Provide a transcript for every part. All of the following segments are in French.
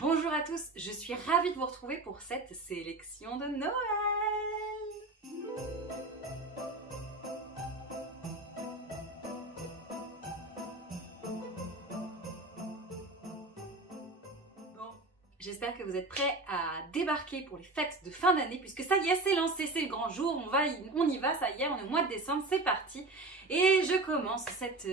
Bonjour à tous, je suis ravie de vous retrouver pour cette sélection de Noël. Bon, j'espère que vous êtes prêts à débarquer pour les fêtes de fin d'année puisque ça y est, c'est lancé, c'est le grand jour, on y va, ça y est, on est au mois de décembre, c'est parti. Et je commence cette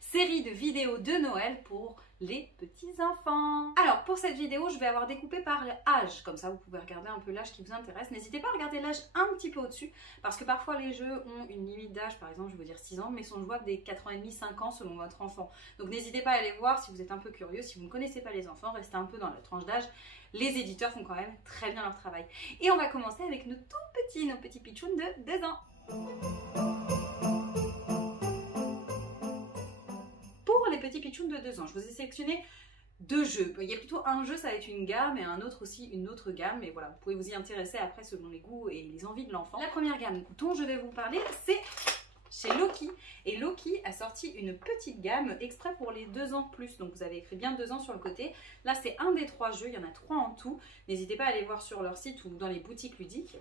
série de vidéos de Noël pour les petits enfants. Alors pour cette vidéo, je vais avoir découpé par âge, comme ça vous pouvez regarder un peu l'âge qui vous intéresse. N'hésitez pas à regarder l'âge un petit peu au-dessus, parce que parfois les jeux ont une limite d'âge, par exemple je vais vous dire 6 ans, mais sont jouables des 4 ans et demi, 5 ans selon votre enfant. Donc n'hésitez pas à aller voir si vous êtes un peu curieux, si vous ne connaissez pas les enfants, restez un peu dans la tranche d'âge. Les éditeurs font quand même très bien leur travail. Et on va commencer avec nos petits pitchouns de 2 ans. Les petits pitchouns de 2 ans, je vous ai sélectionné 2 jeux. Il y a plutôt un jeu, ça va être une gamme, et un autre aussi une autre gamme. Et voilà, vous pouvez vous y intéresser après selon les goûts et les envies de l'enfant. La première gamme dont je vais vous parler, c'est chez Loki. Et Loki a sorti une petite gamme exprès pour les 2 ans plus. Donc vous avez écrit bien 2 ans sur le côté. Là, c'est un des 3 jeux, il y en a 3 en tout. N'hésitez pas à aller voir sur leur site ou dans les boutiques ludiques.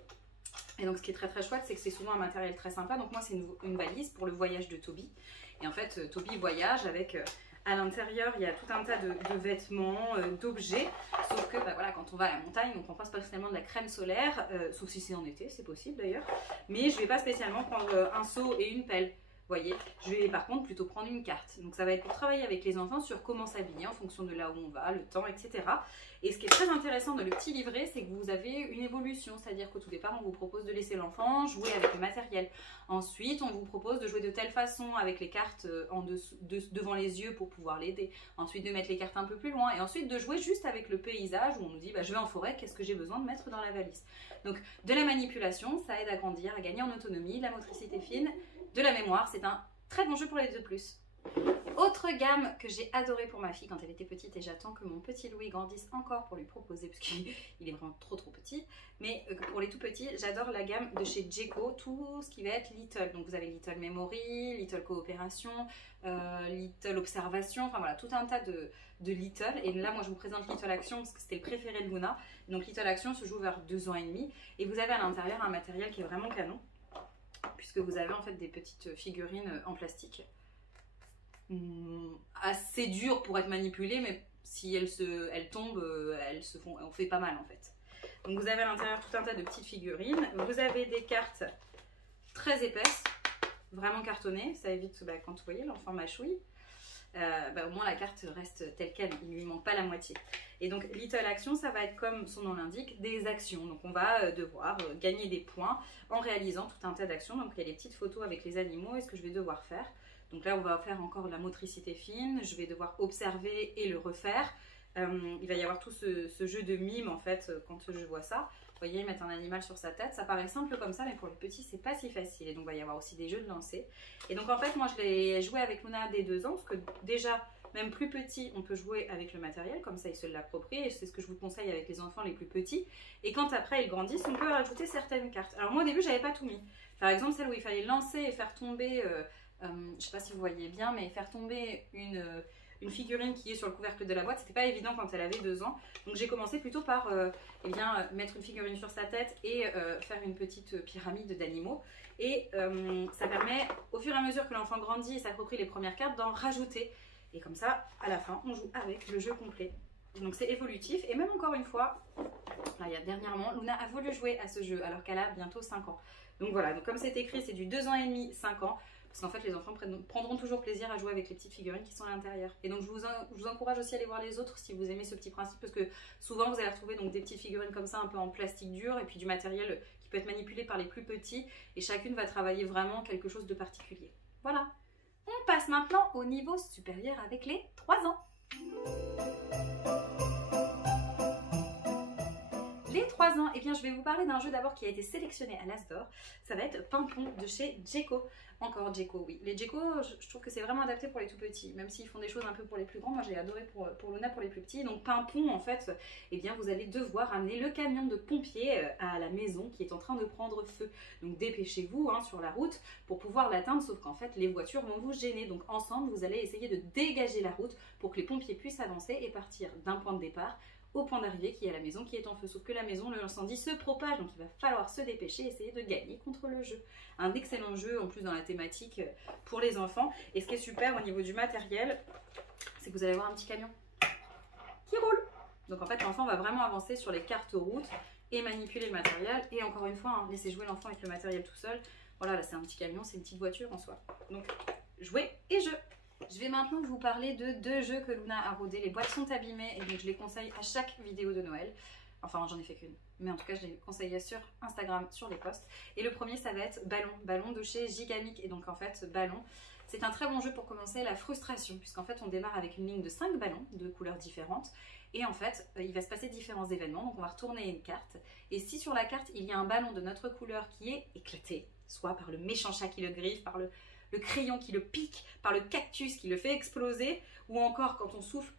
Et donc ce qui est très chouette, c'est que c'est souvent un matériel très sympa. Donc moi, c'est une valise pour le voyage de Toby. Et en fait, Toby voyage avec, à l'intérieur, il y a tout un tas de vêtements, d'objets. Sauf que voilà, quand on va à la montagne, on ne prend pas spécialement de la crème solaire, sauf si c'est en été, c'est possible d'ailleurs. Mais je ne vais pas spécialement prendre un seau et une pelle. Vous voyez, je vais par contre plutôt prendre une carte. Donc ça va être pour travailler avec les enfants sur comment s'habiller en fonction de là où on va, le temps, etc. Et ce qui est très intéressant dans le petit livret, c'est que vous avez une évolution. C'est-à-dire qu'au tout départ, on vous propose de laisser l'enfant jouer avec le matériel. Ensuite, on vous propose de jouer de telle façon avec les cartes devant les yeux pour pouvoir l'aider. Ensuite, de mettre les cartes un peu plus loin. Et ensuite, de jouer juste avec le paysage où on nous dit je vais en forêt, qu'est-ce que j'ai besoin de mettre dans la valise. Donc, de la manipulation, ça aide à grandir, à gagner en autonomie, la motricité fine, de la mémoire, c'est un très bon jeu pour les 2+. Autre gamme que j'ai adorée pour ma fille quand elle était petite, et j'attends que mon petit Louis grandisse encore pour lui proposer parce qu'il est vraiment trop petit, mais pour les tout petits, j'adore la gamme de chez Djeco, tout ce qui va être Little. Donc vous avez Little Memory, Little Coopération, Little Observation, enfin voilà, tout un tas de Little. Et là moi je vous présente Little Action parce que c'était le préféré de Luna. Donc Little Action se joue vers 2 ans et demi et vous avez à l'intérieur un matériel qui est vraiment canon, puisque vous avez en fait des petites figurines en plastique assez dures pour être manipulées, mais si elles tombent, on fait pas mal en fait. Donc vous avez à l'intérieur tout un tas de petites figurines, vous avez des cartes très épaisses, vraiment cartonnées, ça évite quand vous voyez l'enfant mâchouille, au moins la carte reste telle qu'elle, il ne lui manque pas la moitié. Et donc Little Action, ça va être comme son nom l'indique, des actions. Donc on va devoir gagner des points en réalisant tout un tas d'actions. Donc il y a les petites photos avec les animaux et ce que je vais devoir faire. Donc là on va faire encore de la motricité fine, je vais devoir observer et le refaire. Il va y avoir tout ce jeu de mime en fait quand je vois ça. Vous voyez, mettre un animal sur sa tête, ça paraît simple comme ça, mais pour les petits, c'est pas si facile. Et donc, il va y avoir aussi des jeux de lancer. Et donc, en fait, moi, je l'ai joué avec Luna dès 2 ans, parce que déjà, même plus petit, on peut jouer avec le matériel, comme ça, il se l'approprie. Et c'est ce que je vous conseille avec les enfants les plus petits. Et quand après, ils grandissent, on peut rajouter certaines cartes. Alors, moi, au début, j'avais pas tout mis. Par exemple, celle où il fallait lancer et faire tomber, je sais pas si vous voyez bien, mais faire tomber une figurine qui est sur le couvercle de la boîte, c'était pas évident quand elle avait 2 ans. Donc j'ai commencé plutôt par mettre une figurine sur sa tête et faire une petite pyramide d'animaux. Et ça permet, au fur et à mesure que l'enfant grandit et s'approprie les premières cartes, d'en rajouter. Et comme ça, à la fin, on joue avec le jeu complet. Donc c'est évolutif. Et même encore une fois, là, dernièrement, Luna a voulu jouer à ce jeu alors qu'elle a bientôt 5 ans. Donc voilà, donc comme c'est écrit, c'est du 2 ans et demi, 5 ans. Parce qu'en fait, les enfants prendront toujours plaisir à jouer avec les petites figurines qui sont à l'intérieur. Et donc, je vous encourage aussi à aller voir les autres si vous aimez ce petit principe. Parce que souvent, vous allez retrouver donc, des petites figurines comme ça, un peu en plastique dur. Et puis du matériel qui peut être manipulé par les plus petits. Et chacune va travailler vraiment quelque chose de particulier. Voilà. On passe maintenant au niveau supérieur avec les 3 ans. Les 3 ans, eh bien je vais vous parler d'un jeu d'abord qui a été sélectionné à l'As d'Or. Ça va être Pimpon de chez Djeco. Encore Djeco, oui. Les Djeco, je trouve que c'est vraiment adapté pour les tout petits. Même s'ils font des choses un peu pour les plus grands, moi j'ai adoré pour Luna pour les plus petits. Donc Pimpon, en fait, eh bien vous allez devoir amener le camion de pompiers à la maison qui est en train de prendre feu. Donc dépêchez-vous sur la route pour pouvoir l'atteindre, sauf qu'en fait les voitures vont vous gêner. Donc ensemble, vous allez essayer de dégager la route pour que les pompiers puissent avancer et partir d'un point de départ au point d'arrivée qui est la maison qui est en feu. Sauf que la maison, l'incendie se propage, donc il va falloir se dépêcher et essayer de gagner contre le jeu. Un excellent jeu en plus dans la thématique pour les enfants. Et ce qui est super au niveau du matériel, c'est que vous allez avoir un petit camion qui roule. Donc en fait l'enfant va vraiment avancer sur les cartes routes et manipuler le matériel. Et encore une fois, hein, laissez jouer l'enfant avec le matériel tout seul. Voilà, là c'est un petit camion, c'est une petite voiture en soi. Donc jouer et jeu. Je vais maintenant vous parler de 2 jeux que Luna a rodés. Les boîtes sont abîmées et donc je les conseille à chaque vidéo de Noël. Enfin, j'en ai fait qu'une. Mais en tout cas, je les conseille sur Instagram, sur les posts. Et le premier, ça va être Ballon. Ballon de chez Gigamic. Et donc en fait, Ballon, c'est un très bon jeu pour commencer la frustration. Puisqu'en fait, on démarre avec une ligne de 5 ballons de couleurs différentes. Et en fait, il va se passer différents événements. Donc on va retourner une carte. Et si sur la carte, il y a un ballon de notre couleur qui est éclaté, soit par le méchant chat qui le griffe, par le crayon qui le pique, par le cactus qui le fait exploser, ou encore quand on souffle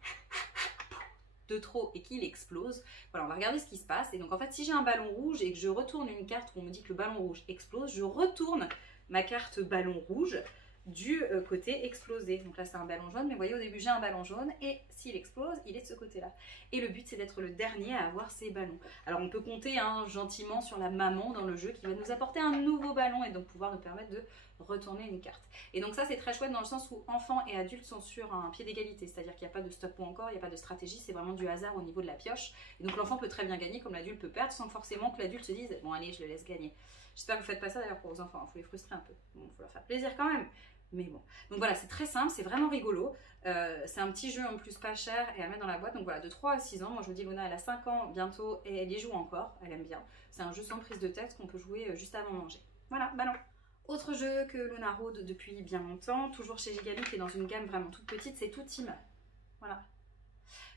de trop et qu'il explose. Voilà, on va regarder ce qui se passe. Et donc en fait, si j'ai un ballon rouge et que je retourne une carte où on me dit que le ballon rouge explose, je retourne ma carte ballon rouge du côté explosé. Donc là c'est un ballon jaune, mais vous voyez au début j'ai un ballon jaune et s'il explose, il est de ce côté-là. Et le but c'est d'être le dernier à avoir ces ballons. Alors on peut compter hein, gentiment sur la maman dans le jeu qui va nous apporter un nouveau ballon et donc pouvoir nous permettre de retourner une carte. Et donc ça c'est très chouette dans le sens où enfants et adultes sont sur un pied d'égalité, c'est-à-dire qu'il n'y a pas de stop ou encore, il n'y a pas de stratégie, c'est vraiment du hasard au niveau de la pioche. Et donc l'enfant peut très bien gagner comme l'adulte peut perdre sans forcément que l'adulte se dise bon allez je le laisse gagner. J'espère que vous ne faites pas ça d'ailleurs pour vos enfants, il faut les frustrer un peu, bon, il faut leur faire plaisir quand même. Mais bon, donc voilà, c'est très simple, c'est vraiment rigolo. C'est un petit jeu en plus pas cher et à mettre dans la boîte. Donc voilà, de 3 à 6 ans, moi je vous dis Luna elle a 5 ans bientôt et elle y joue encore, elle aime bien. C'est un jeu sans prise de tête qu'on peut jouer juste avant de manger. Voilà, ballon. Autre jeu que Luna rôde depuis bien longtemps, toujours chez Gigamic et dans une gamme vraiment toute petite, c'est Tout Team. Voilà.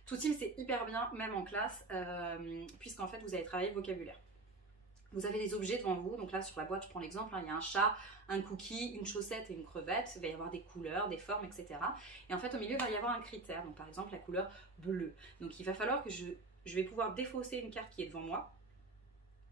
Tout Team c'est hyper bien, même en classe, puisqu'en fait vous allez travailler le vocabulaire. Vous avez des objets devant vous, donc là sur la boîte je prends l'exemple, hein, il y a un chat, un cookie, une chaussette et une crevette, il va y avoir des couleurs, des formes, etc. Et en fait au milieu il va y avoir un critère, donc par exemple la couleur bleue. Donc il va falloir que je vais pouvoir défausser une carte qui est devant moi,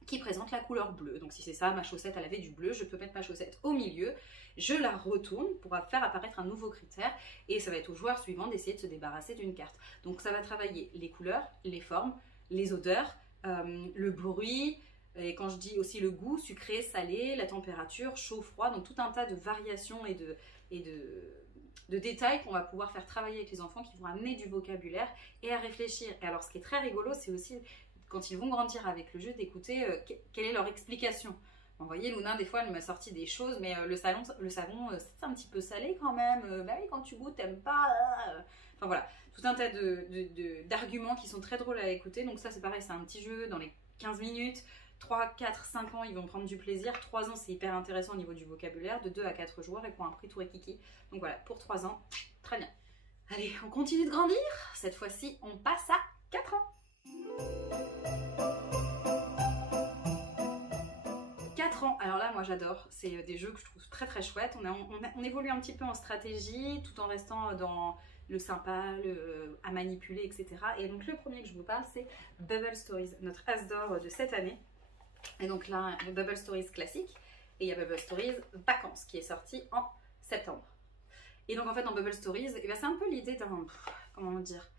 qui présente la couleur bleue. Donc si c'est ça, ma chaussette elle avait du bleu, je peux mettre ma chaussette au milieu, je la retourne pour faire apparaître un nouveau critère et ça va être au joueur suivant d'essayer de se débarrasser d'une carte. Donc ça va travailler les couleurs, les formes, les odeurs, le bruit. Et quand je dis aussi le goût, sucré, salé, la température, chaud, froid, donc tout un tas de variations et de détails qu'on va pouvoir faire travailler avec les enfants qui vont amener du vocabulaire et à réfléchir. Et alors ce qui est très rigolo, c'est aussi quand ils vont grandir avec le jeu d'écouter quelle est leur explication. Vous voyez, Luna, des fois, elle m'a sorti des choses, mais le savon c'est un petit peu salé quand même. Bah oui, quand tu goûtes, t'aimes pas. Enfin voilà, tout un tas d'arguments qui sont très drôles à écouter. Donc ça, c'est pareil, c'est un petit jeu dans les 15 minutes. 3, 4, 5 ans, ils vont prendre du plaisir. 3 ans, c'est hyper intéressant au niveau du vocabulaire. De 2 à 4 joueurs et pour un prix tout kiki. Donc voilà, pour 3 ans, très bien. Allez, on continue de grandir. Cette fois-ci, on passe à 4 ans. 4 ans, alors là, moi j'adore. C'est des jeux que je trouve très très chouettes. On évolue un petit peu en stratégie tout en restant dans le sympa, à manipuler, etc. Et donc le premier que je vous parle, c'est Bubble Stories, notre as d'or de cette année. Et donc là, le Bubble Stories classique, et il y a Bubble Stories Vacances qui est sorti en septembre. Et donc en fait dans Bubble Stories, c'est un peu l'idée d'un, comment dire,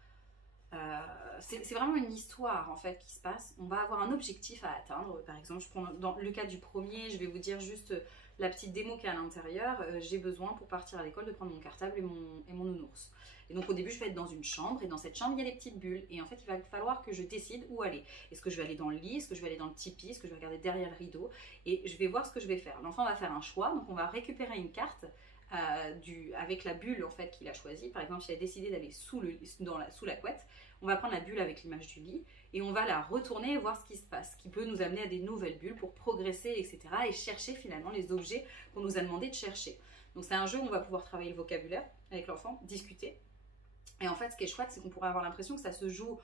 c'est vraiment une histoire en fait qui se passe. On va avoir un objectif à atteindre. Par exemple, je prends dans le cas du premier, je vais vous dire juste la petite démo qu'il y a à l'intérieur. J'ai besoin pour partir à l'école de prendre mon cartable et mon nounours. Et donc au début je vais être dans une chambre et dans cette chambre il y a des petites bulles et en fait il va falloir que je décide où aller. Est-ce que je vais aller dans le lit, est-ce que je vais aller dans le tipi, est-ce que je vais regarder derrière le rideau et je vais voir ce que je vais faire. L'enfant va faire un choix, donc on va récupérer une carte avec la bulle en fait qu'il a choisie. Par exemple s'il a décidé d'aller sous la couette, on va prendre la bulle avec l'image du lit et on va la retourner et voir ce qui se passe, ce qui peut nous amener à des nouvelles bulles pour progresser, etc. et chercher finalement les objets qu'on nous a demandé de chercher. Donc c'est un jeu où on va pouvoir travailler le vocabulaire avec l'enfant, discuter. Et en fait, ce qui est chouette, c'est qu'on pourrait avoir l'impression que ça se joue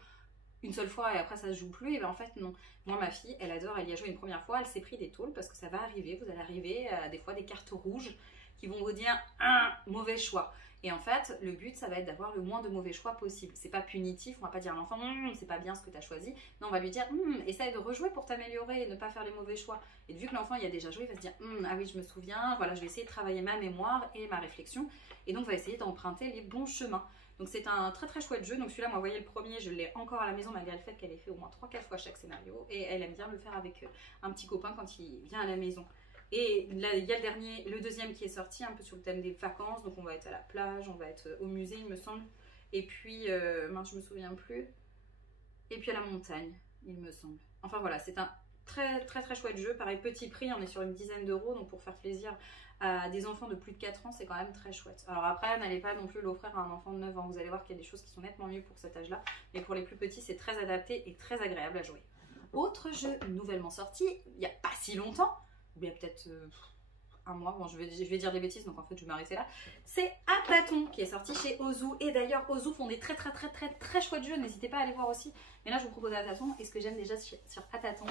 une seule fois et après ça se joue plus. Et bien en fait, non. Moi, ma fille, elle adore, elle y a joué une première fois, elle s'est pris des tôles parce que ça va arriver. Vous allez arriver à des fois des cartes rouges qui vont vous dire un mauvais choix. Et en fait, le but, ça va être d'avoir le moins de mauvais choix possible. C'est pas punitif, on va pas dire à l'enfant c'est pas bien ce que tu as choisi. Non, on va lui dire essaye de rejouer pour t'améliorer et ne pas faire les mauvais choix. Et vu que l'enfant il a déjà joué, il va se dire ah oui, je me souviens, voilà, je vais essayer de travailler ma mémoire et ma réflexion. Et donc, on va essayer d'emprunter les bons chemins. Donc c'est un très très chouette jeu. Donc celui-là, moi, vous voyez le premier, je l'ai encore à la maison malgré le fait qu'elle ait fait au moins 3-4 fois chaque scénario. Et elle aime bien le faire avec un petit copain quand il vient à la maison. Et là, il y a le deuxième qui est sorti, un peu sur le thème des vacances. Donc on va être à la plage, on va être au musée, il me semble. Et puis, mince, je me souviens plus. Et puis à la montagne, il me semble. Enfin voilà, c'est un très très très chouette jeu. Pareil, petit prix, on est sur une dizaine d'euros. Donc pour faire plaisir à des enfants de plus de 4 ans, c'est quand même très chouette. Alors après, n'allez pas non plus l'offrir à un enfant de 9 ans. Vous allez voir qu'il y a des choses qui sont nettement mieux pour cet âge-là. Mais pour les plus petits, c'est très adapté et très agréable à jouer. Autre jeu nouvellement sorti, il n'y a pas si longtemps, il y a peut-être un mois, bon, je vais dire des bêtises, donc en fait je vais m'arrêter là. C'est À Tâtons qui est sorti chez Ozu. Et d'ailleurs, Ozu font des très chouettes jeux, n'hésitez pas à aller voir aussi. Mais là, je vous propose À Tâtons. Et ce que j'aime déjà sur À Tâtons,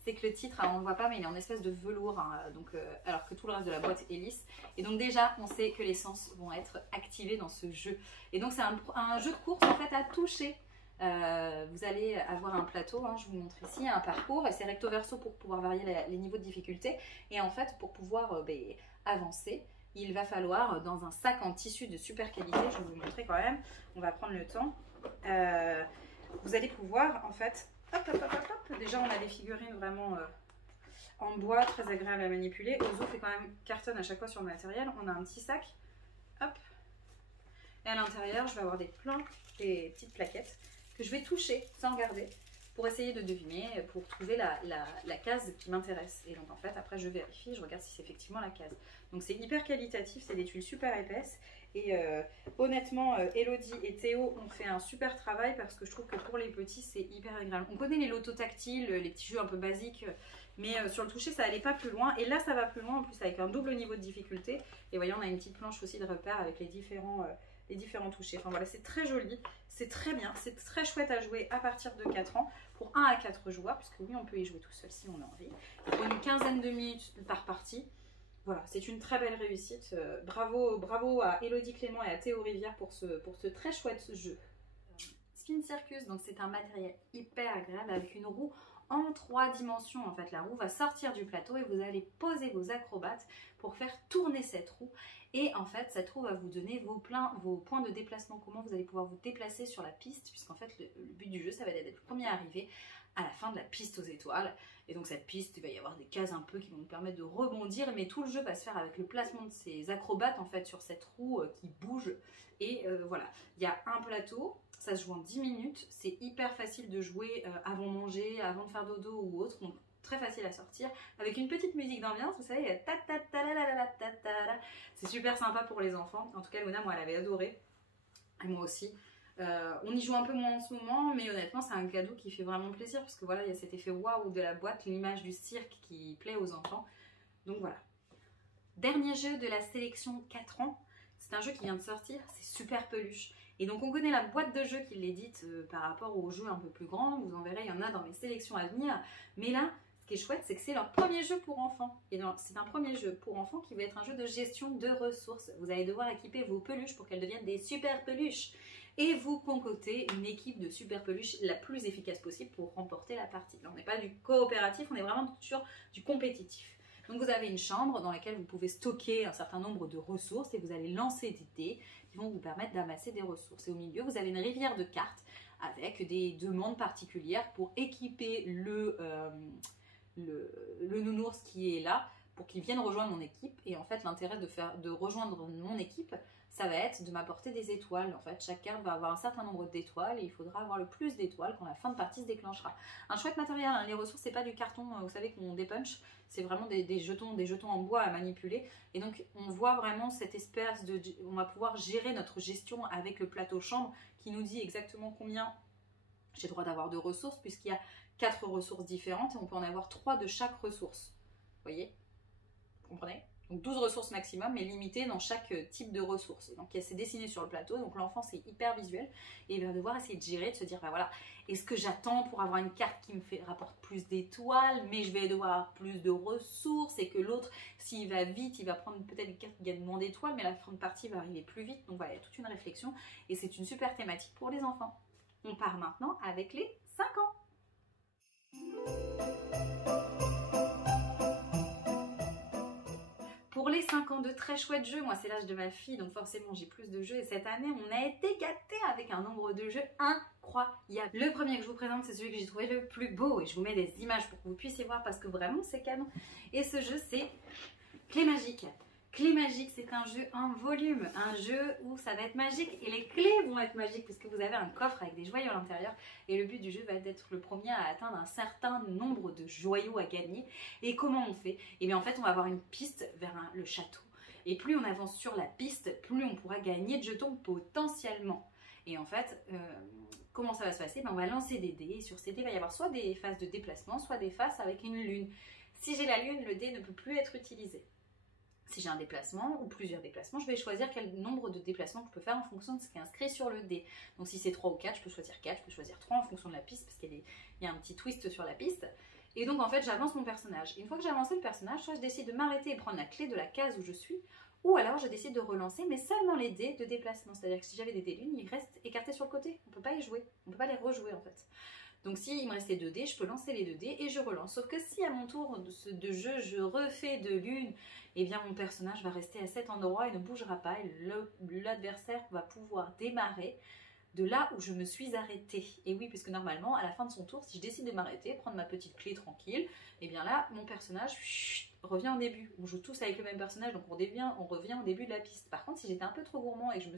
c'est que le titre, on ne le voit pas, mais il est en espèce de velours, hein, donc, alors que tout le reste de la boîte est lisse. Et donc déjà, on sait que les sens vont être activés dans ce jeu. Et donc c'est un jeu de course en fait à toucher. Vous allez avoir un plateau, hein, je vous montre ici, un parcours, et c'est recto verso pour pouvoir varier les niveaux de difficulté. Et en fait, pour pouvoir avancer, il va falloir, dans un sac en tissu de super qualité, je vais vous montrer quand même, on va prendre le temps, vous allez pouvoir en fait, hop, déjà on a des figurines vraiment en bois, très agréables à manipuler. Ozu fait quand même cartonne à chaque fois sur le matériel. On a un petit sac, hop, et à l'intérieur je vais avoir des petites plaquettes que je vais toucher sans regarder pour essayer de deviner, pour trouver la case qui m'intéresse. Et donc en fait après je vérifie, je regarde si c'est effectivement la case. Donc c'est hyper qualitatif, c'est des tuiles super épaisses. Et honnêtement, Elodie et Théo ont fait un super travail parce que je trouve que pour les petits c'est hyper agréable. On connaît les lotos tactiles, les petits jeux un peu basiques, mais sur le toucher ça allait pas plus loin. Et là ça va plus loin en plus avec un double niveau de difficulté. Et voyez, on a une petite planche aussi de repère avec les différents touchés. Enfin voilà, c'est très joli, c'est très bien, c'est très chouette à jouer à partir de 4 ans pour 1 à 4 joueurs, puisque oui, on peut y jouer tout seul si on a envie. Pour une quinzaine de minutes par partie. Voilà, c'est une très belle réussite. Bravo à Elodie Clément et à Théo Rivière pour ce très chouette jeu. Spin Circus, donc c'est un matériel hyper agréable avec une roue en 3 dimensions. En fait, la roue va sortir du plateau et vous allez poser vos acrobates pour faire tourner cette roue. Et en fait, cette roue va vous donner vos points de déplacement, comment vous allez pouvoir vous déplacer sur la piste, puisqu'en fait, le but du jeu, ça va être d'être le premier arrivé à la fin de la piste aux étoiles. Et donc cette piste, il va y avoir des cases un peu qui vont nous permettre de rebondir, mais tout le jeu va se faire avec le placement de ces acrobates en fait sur cette roue qui bouge. Et voilà, il y a un plateau, ça se joue en 10 minutes, c'est hyper facile de jouer avant manger, avant de faire dodo ou autre, donc très facile à sortir, avec une petite musique d'ambiance, vous savez, c'est super sympa pour les enfants. En tout cas, Luna, moi, elle avait adoré, et moi aussi. On y joue un peu moins en ce moment, mais honnêtement c'est un cadeau qui fait vraiment plaisir parce que voilà, il y a cet effet waouh de la boîte, l'image du cirque qui plaît aux enfants. Donc voilà. Dernier jeu de la sélection 4 ans, c'est un jeu qui vient de sortir, c'est Super Peluche. Et donc on connaît la boîte de jeu qui l'édite par rapport aux jeux un peu plus grands, vous en verrez, il y en a dans les sélections à venir. Mais là, ce qui est chouette, c'est que c'est leur premier jeu pour enfants. Et c'est un premier jeu pour enfants qui va être un jeu de gestion de ressources. Vous allez devoir équiper vos peluches pour qu'elles deviennent des super peluches. Et vous concoctez une équipe de super peluches la plus efficace possible pour remporter la partie. Là, on n'est pas du coopératif, on est vraiment sur du compétitif. Donc vous avez une chambre dans laquelle vous pouvez stocker un certain nombre de ressources et vous allez lancer des dés qui vont vous permettre d'amasser des ressources. Et au milieu, vous avez une rivière de cartes avec des demandes particulières pour équiper le nounours qui est là pour qu'il vienne rejoindre mon équipe. Et en fait, l'intérêt de rejoindre mon équipe, ça va être de m'apporter des étoiles. En fait, chaque carte va avoir un certain nombre d'étoiles et il faudra avoir le plus d'étoiles quand la fin de partie se déclenchera. Un chouette matériel, hein. Les ressources, c'est pas du carton, vous savez, qu'on dépunch, c'est vraiment des jetons en bois à manipuler. Et donc, on voit vraiment cette espèce de... On va pouvoir gérer notre gestion avec le plateau chambre qui nous dit exactement combien j'ai le droit d'avoir de ressources, puisqu'il y a 4 ressources différentes et on peut en avoir 3 de chaque ressource. Vous voyez? Vous comprenez? Donc 12 ressources maximum, mais limitées dans chaque type de ressources. Et donc c'est dessiné sur le plateau, donc l'enfant c'est hyper visuel. Et il va devoir essayer de gérer, de se dire, bah voilà, est-ce que j'attends pour avoir une carte qui rapporte plus d'étoiles, mais je vais devoir avoir plus de ressources, et que l'autre, s'il va vite, il va prendre peut-être une carte qui gagne moins d'étoiles, mais la fin de partie va arriver plus vite. Donc voilà, il y a toute une réflexion, et c'est une super thématique pour les enfants. On part maintenant avec les 5 ans. Pour Pour les 5 ans, de très chouettes jeux. Moi, c'est l'âge de ma fille, donc forcément, j'ai plus de jeux. Et cette année, on a été gâtés avec un nombre de jeux incroyable. Le premier que je vous présente, c'est celui que j'ai trouvé le plus beau. Et je vous mets des images pour que vous puissiez voir parce que vraiment, c'est canon. Et ce jeu, c'est Clé Magique. Clé Magique, c'est un jeu en volume, un jeu où ça va être magique et les clés vont être magiques puisque vous avez un coffre avec des joyaux à l'intérieur et le but du jeu va être d'être le premier à atteindre un certain nombre de joyaux à gagner. Et comment on fait? Et bien en fait, on va avoir une piste vers le château et plus on avance sur la piste, plus on pourra gagner de jetons potentiellement. Et en fait, comment ça va se passer? Ben, on va lancer des dés et sur ces dés, il va y avoir soit des phases de déplacement, soit des phases avec une lune. Si j'ai la lune, le dé ne peut plus être utilisé. Si j'ai un déplacement ou plusieurs déplacements, je vais choisir quel nombre de déplacements je peux faire en fonction de ce qui est inscrit sur le dé. Donc si c'est 3 ou 4, je peux choisir 4, je peux choisir 3 en fonction de la piste parce qu'il y a un petit twist sur la piste. Et donc en fait, j'avance mon personnage. Et une fois que j'ai avancé le personnage, soit je décide de m'arrêter et prendre la clé de la case où je suis, ou alors je décide de relancer, mais seulement les dés de déplacement. C'est-à-dire que si j'avais des dés lunes, ils restent écartés sur le côté. On ne peut pas y jouer, on ne peut pas les rejouer en fait. Donc s'il me restait 2 dés, je peux lancer les 2 dés et je relance. Sauf que si à mon tour de jeu, je refais de lune, eh bien mon personnage va rester à cet endroit et ne bougera pas. Et l'adversaire va pouvoir démarrer de là où je me suis arrêtée. Et oui, puisque normalement, à la fin de son tour, si je décide de m'arrêter, prendre ma petite clé tranquille, eh bien là, mon personnage revient au début. On joue tous avec le même personnage, donc on revient au début de la piste. Par contre, si j'étais un peu trop gourmand et que je me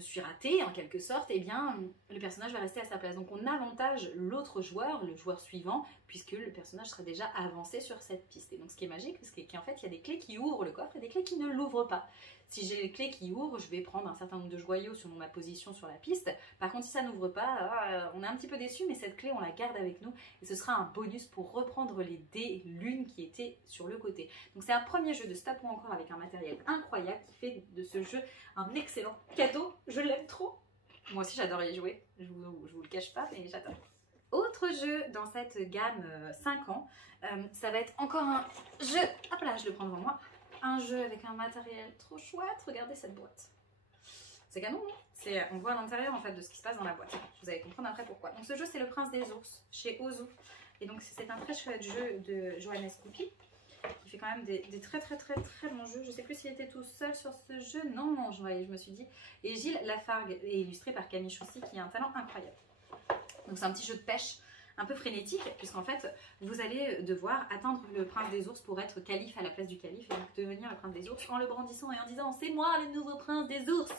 suis ratée en quelque sorte, et bien le personnage va rester à sa place. Donc on avantage l'autre joueur, le joueur suivant, puisque le personnage sera déjà avancé sur cette piste. Et donc ce qui est magique, c'est qu'en fait il y a des clés qui ouvrent le coffre et des clés qui ne l'ouvrent pas. Si j'ai les clés qui ouvrent, je vais prendre un certain nombre de joyaux selon ma position sur la piste. Par contre si ça n'ouvre pas, on est un petit peu déçu, mais cette clé on la garde avec nous et ce sera un bonus pour reprendre les dés lunes qui étaient sur le côté. Donc c'est un premier jeu de Stop ou encore avec un matériel incroyable qui fait de ce jeu un excellent cadeau. Je l'aime trop. Moi aussi j'adore y jouer, je vous le cache pas, mais j'adore. Autre jeu dans cette gamme 5 ans, ça va être encore un jeu, hop là je le prends devant moi, un jeu avec un matériel trop chouette. Regardez cette boîte. C'est canon, non? On voit à l'intérieur en fait de ce qui se passe dans la boîte. Vous allez comprendre après pourquoi. Donc ce jeu c'est le Prince des ours chez Ozu. Et donc c'est un très chouette jeu de Johannes Coupi. Il fait quand même des très bons jeux. Je sais plus s'il était tout seul sur ce jeu. Non, je me suis dit. Et Gilles Lafargue est illustré par Camille Chaussy qui a un talent incroyable. Donc c'est un petit jeu de pêche un peu frénétique, puisqu'en fait, vous allez devoir atteindre le prince des ours pour être calife à la place du calife, et donc devenir le prince des ours en le brandissant et en disant « C'est moi le nouveau prince des ours !»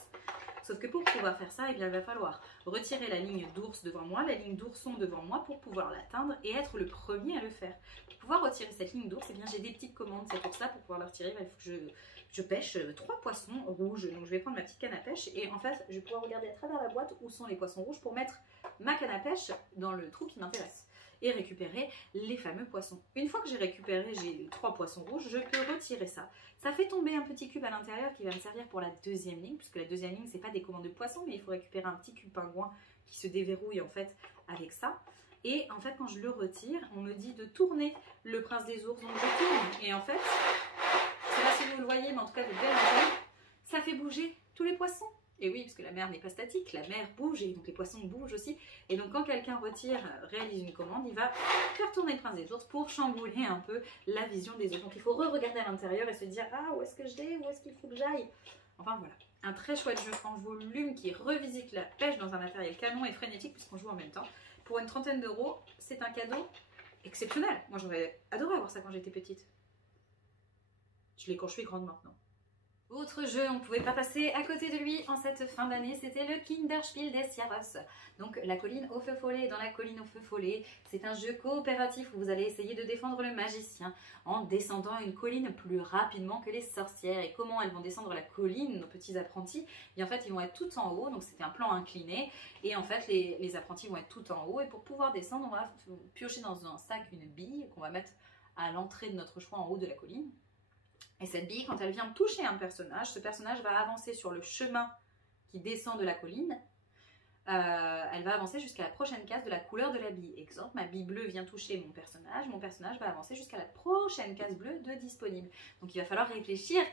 Sauf que pour pouvoir faire ça, eh bien, il va falloir retirer la ligne d'ours devant moi, la ligne d'ourson devant moi pour pouvoir l'atteindre et être le premier à le faire. Pour pouvoir retirer cette ligne d'ours, eh bien, j'ai des petites commandes. C'est pour ça, pour pouvoir le retirer, il faut que je pêche 3 poissons rouges. Donc je vais prendre ma petite canne à pêche et en fait, je vais pouvoir regarder à travers la boîte où sont les poissons rouges pour mettre ma canne à pêche dans le trou qui m'intéresse et récupérer les fameux poissons. Une fois que j'ai récupéré, j'ai 3 poissons rouges, je peux retirer ça. Ça fait tomber un petit cube à l'intérieur qui va me servir pour la deuxième ligne, puisque la deuxième ligne, c'est pas des commandes de poissons, mais il faut récupérer un petit cube pingouin qui se déverrouille en fait avec ça. Et en fait, quand je le retire, on me dit de tourner le prince des ours, donc je tourne. Et en fait, je sais pas si vous le voyez, mais en tout cas, vous devez l'entendre, ça fait bouger tous les poissons. Et oui, parce que la mer n'est pas statique, la mer bouge et donc les poissons bougent aussi. Et donc quand quelqu'un réalise une commande, il va faire tourner le prince des ours pour chambouler un peu la vision des autres. Donc il faut re-regarder à l'intérieur et se dire « Ah, où est-ce que je vais? Où est-ce qu'il faut que j'aille ?» Enfin voilà, un très chouette jeu en volume qui revisite la pêche dans un matériel canon et frénétique puisqu'on joue en même temps. Pour une trentaine d'euros, c'est un cadeau exceptionnel. Moi j'aurais adoré avoir ça quand j'étais petite. Je l'ai quand je suis grande maintenant. Autre jeu, on ne pouvait pas passer à côté de lui en cette fin d'année, c'était le Kinderspiel des Sierras. Donc la colline au feu follet. Dans la colline au feu follet, c'est un jeu coopératif où vous allez essayer de défendre le magicien en descendant une colline plus rapidement que les sorcières. Et comment elles vont descendre la colline, nos petits apprentis? Et en fait, ils vont être tout en haut, donc c'était un plan incliné. Et en fait, les apprentis vont être tout en haut. Et pour pouvoir descendre, on va piocher dans un sac une bille qu'on va mettre à l'entrée de notre choix en haut de la colline. Et cette bille, quand elle vient toucher un personnage, ce personnage va avancer sur le chemin qui descend de la colline. Elle va avancer jusqu'à la prochaine case de la couleur de la bille. Exemple, ma bille bleue vient toucher mon personnage va avancer jusqu'à la prochaine case bleue de disponible. Donc il va falloir réfléchir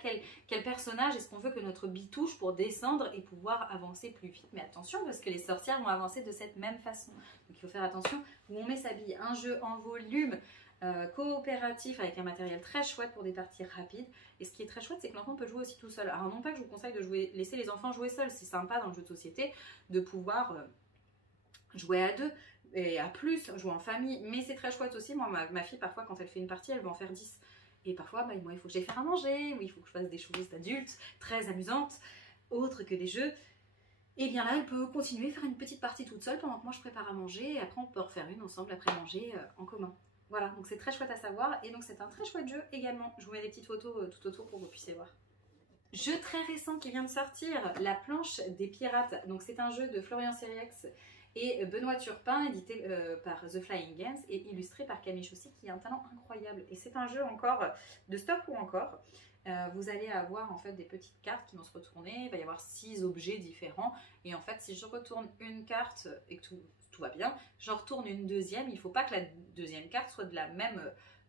quel personnage est-ce qu'on veut que notre bille touche pour descendre et pouvoir avancer plus vite. Mais attention, parce que les sorcières vont avancer de cette même façon. Donc il faut faire attention où on met sa bille. Un jeu en volume coopératif avec un matériel très chouette pour des parties rapides. Et ce qui est très chouette, c'est que l'enfant peut jouer aussi tout seul. Alors non pas que je vous conseille de laisser les enfants jouer seuls, c'est sympa dans le jeu de société de pouvoir jouer à 2 et à plus, jouer en famille, mais c'est très chouette aussi. Moi, ma fille, parfois, quand elle fait une partie, elle veut en faire 10. Et parfois, bah, moi, il faut que j'aille faire à manger, ou il faut que je fasse des choses d'adultes très amusantes, autres que des jeux. Et bien là, elle peut continuer à faire une petite partie toute seule pendant que moi, je prépare à manger, et après, on peut en refaire une ensemble après manger en commun. Voilà, donc c'est très chouette à savoir, et donc c'est un très chouette jeu également. Je vous mets des petites photos tout autour pour que vous puissiez voir. Jeu très récent qui vient de sortir, La planche des pirates. Donc c'est un jeu de Florian Sériex et Benoît Turpin, édité par The Flying Games et illustré par Camille Chaussy, qui a un talent incroyable. Et c'est un jeu encore de stop ou encore. Vous allez avoir en fait des petites cartes qui vont se retourner. Il va y avoir 6 objets différents. Et en fait, si je retourne une carte et que tout va bien, j'en retourne une deuxième. Il ne faut pas que la deuxième carte soit de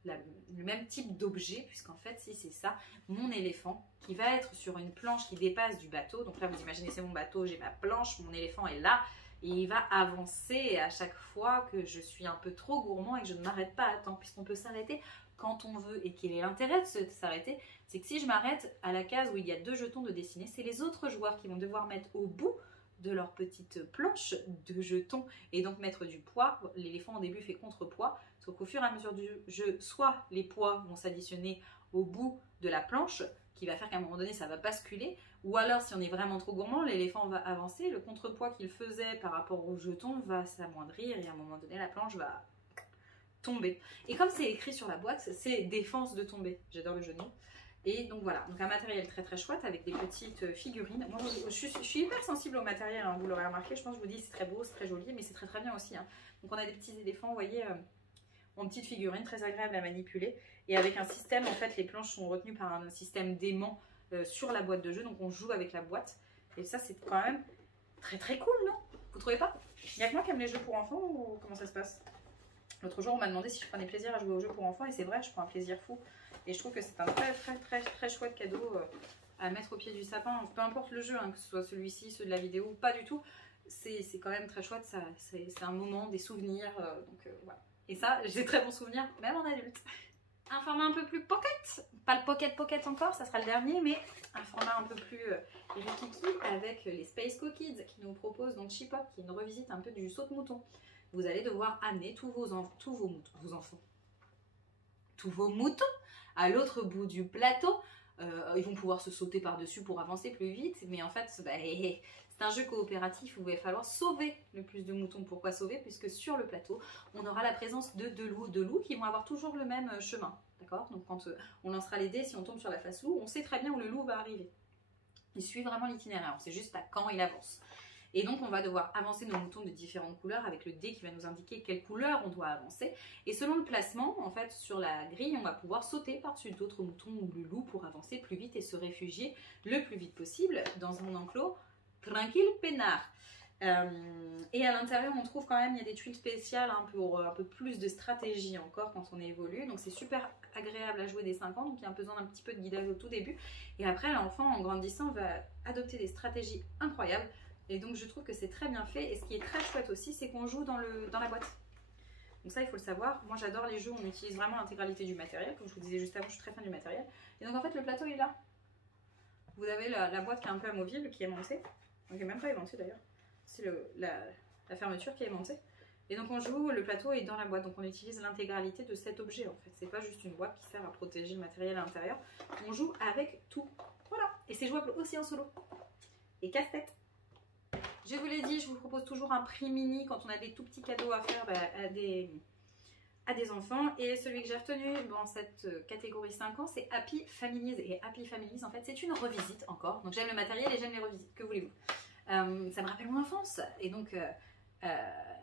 le même type d'objet, puisqu'en fait, si c'est ça, mon éléphant qui va être sur une planche qui dépasse du bateau. Donc là, vous imaginez, c'est mon bateau, j'ai ma planche, mon éléphant est là. Et il va avancer à chaque fois que je suis un peu trop gourmand et que je ne m'arrête pas à temps, puisqu'on peut s'arrêter quand on veut. Et quel est l'intérêt de s'arrêter? C'est que si je m'arrête à la case où il y a 2 jetons de dessiner, c'est les autres joueurs qui vont devoir mettre au bout de leur petite planche de jetons et donc mettre du poids. L'éléphant au début fait contrepoids, sauf qu'au fur et à mesure du jeu, soit les poids vont s'additionner au bout de la planche, qui va faire qu'à un moment donné ça va basculer, ou alors si on est vraiment trop gourmand, l'éléphant va avancer, le contrepoids qu'il faisait par rapport au jeton va s'amoindrir et à un moment donné la planche va tomber. Et comme c'est écrit sur la boîte, c'est défense de tomber. J'adore le jeu de mots. Et donc voilà, donc un matériel très très chouette avec des petites figurines. Moi je suis hyper sensible au matériel, hein, vous l'aurez remarqué, je pense que je vous dis c'est très beau, c'est très joli, mais c'est très très bien aussi. Hein. Donc on a des petits éléphants, vous voyez, en petites figurines, très agréables à manipuler. Et avec un système, en fait les planches sont retenues par un système d'aimant sur la boîte de jeu, donc on joue avec la boîte. Et ça c'est quand même très très cool, non? Vous trouvez pas? Il n'y a que moi qui aime les jeux pour enfants ou comment ça se passe? L'autre jour on m'a demandé si je prenais plaisir à jouer aux jeux pour enfants et c'est vrai, je prends un plaisir fou. Et je trouve que c'est un très très très très chouette cadeau à mettre au pied du sapin. Peu importe le jeu, hein, que ce soit celui-ci, ceux de la vidéo, pas du tout. C'est quand même très chouette, c'est un moment, des souvenirs. Voilà. Et ça, j'ai très bons souvenirs, même en adulte. Un format un peu plus pocket, pas le pocket encore, ça sera le dernier, mais un format un peu plus rikiki avec les Space Co Kids qui nous proposent donc Chip Hop, qui est une revisite un peu du saute-mouton. Vous allez devoir amener tous vos moutons à l'autre bout du plateau. Ils vont pouvoir se sauter par-dessus pour avancer plus vite, mais en fait, c'est un jeu coopératif où il va falloir sauver le plus de moutons. Pourquoi sauver? Puisque sur le plateau, on aura la présence de 2 loups qui vont avoir toujours le même chemin. D'accord? Donc quand on lancera les dés, si on tombe sur la face loup, on sait très bien où le loup va arriver. Il suit vraiment l'itinéraire, on sait juste pas quand il avance. Et donc on va devoir avancer nos moutons de différentes couleurs avec le dé qui va nous indiquer quelle couleur on doit avancer. Et selon le placement, en fait, sur la grille, on va pouvoir sauter par-dessus d'autres moutons ou le loup pour avancer plus vite et se réfugier le plus vite possible dans un enclos tranquille, peinard. Et à l'intérieur, on trouve quand même, il y a des tuiles spéciales hein, pour un peu plus de stratégie encore quand on évolue. Donc c'est super agréable à jouer dès 5 ans, donc il y a besoin d'un petit peu de guidage au tout début. Et après, l'enfant, en grandissant, va adopter des stratégies incroyables. Et donc je trouve que c'est très bien fait. Et ce qui est très chouette aussi, c'est qu'on joue dans la boîte. Donc ça, il faut le savoir. Moi, j'adore les jeux où on utilise vraiment l'intégralité du matériel. Comme je vous disais juste avant, je suis très fan du matériel. Et donc en fait, le plateau il est là. Vous avez la boîte qui est un peu amovible, qui est aimantée. Donc elle n'est même pas aimantée d'ailleurs. C'est la fermeture qui est aimantée. Et donc on joue, le plateau est dans la boîte. Donc on utilise l'intégralité de cet objet en fait. C'est pas juste une boîte qui sert à protéger le matériel à l'intérieur. On joue avec tout. Voilà. Et c'est jouable aussi en solo. Et casse-tête. Je vous l'ai dit, je vous propose toujours un prix mini quand on a des tout petits cadeaux à faire à des enfants. Et celui que j'ai retenu dans cette catégorie 5 ans, c'est Happy Families. Et Happy Families, en fait, c'est une revisite encore. Donc j'aime le matériel et j'aime les revisites. Que voulez-vous? Ça me rappelle mon enfance. Et donc,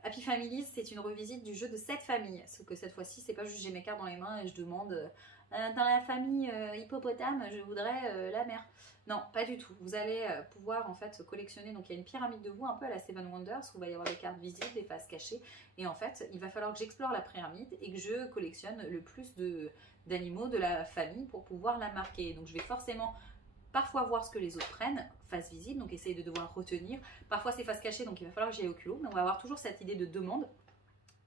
Happy Families, c'est une revisite du jeu de 7 familles. Sauf que cette fois-ci, c'est pas juste j'ai mes cartes dans les mains et je demande dans la famille hippopotame, je voudrais la mère. Non, pas du tout. Vous allez pouvoir en fait collectionner. Donc il y a une pyramide de vous un peu à la Seven Wonders où il va y avoir des cartes visibles, des faces cachées. Et en fait, il va falloir que j'explore la pyramide et que je collectionne le plus d'animaux de la famille pour pouvoir la marquer. Donc je vais forcément parfois voir ce que les autres prennent, face visible, donc essayer de devoir retenir. Parfois c'est face cachée, donc il va falloir que j'aille au culot. Mais on va avoir toujours cette idée de demande,